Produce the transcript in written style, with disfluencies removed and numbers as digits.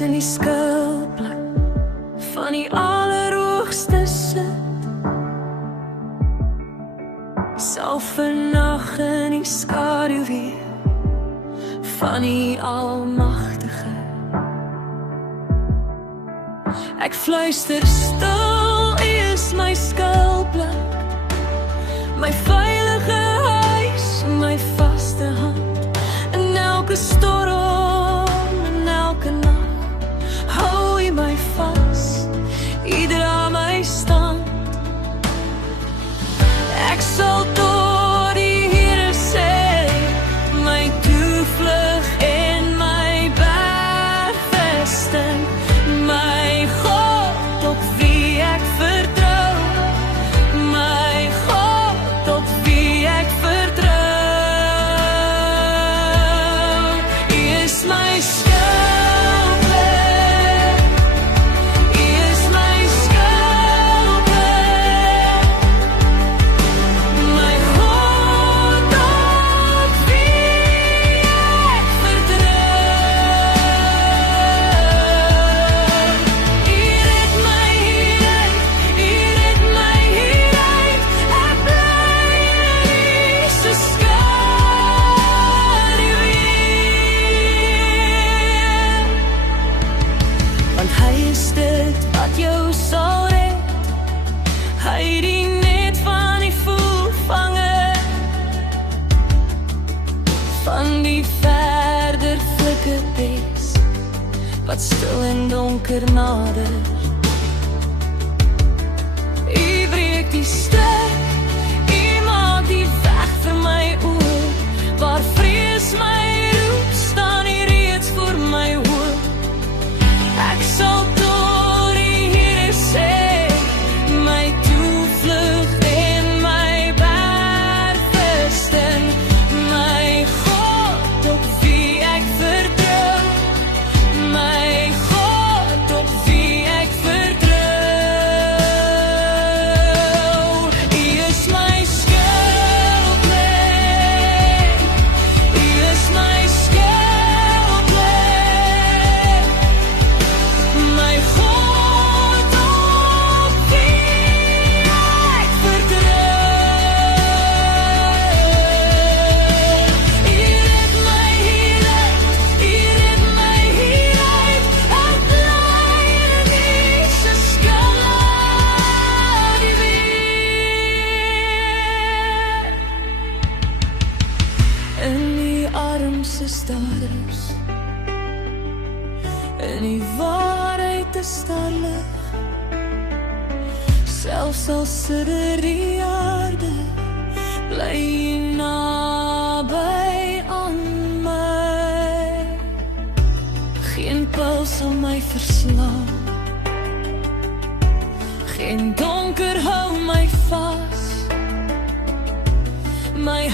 wat in die skuilplek van die allerhoogste sit. Sal vannag in die skadu weer van die Almagtige. Ek fluister stil, U is my skuilplek, my veilige huis, my vaste hand in elke storm, in elke nag. Hou U my vas, U dra my stand. Ek sal tot die Here sê, my toevlug en my bergvesting, my God op wie ek vertrou, my God op wie ek vertrou. U is my skuilplek, U is my skuilplek, my God op wie ek vertrou. U red my hieruit, U red my hieruit, ek bly in U se skadu weer. Want Hy is dit wat jou sal red, Hy die net van die voelvanger, van die verder flikkerbes, wat stil en donker nader. U breek die stuk, U maak die weg vir my oor, waar vrees my roep, staan U reeds voor my hoop. Ek sal tot die Here sê, my toevlug en my bergvesting, my God op wie ek vertrou, my God op wie ek vertrou. U is my skuilplek, U is my skuilplek, my God op wie ek vertrou. U red my hieruit, U red my hieruit, ek bly in U se skadu weer. In die armste staders, in die waarheid te staan lig, selfs al sidder die aarde, bly U naby aan my. Geen pyl sal my verslaan, geen donker hou my vas, my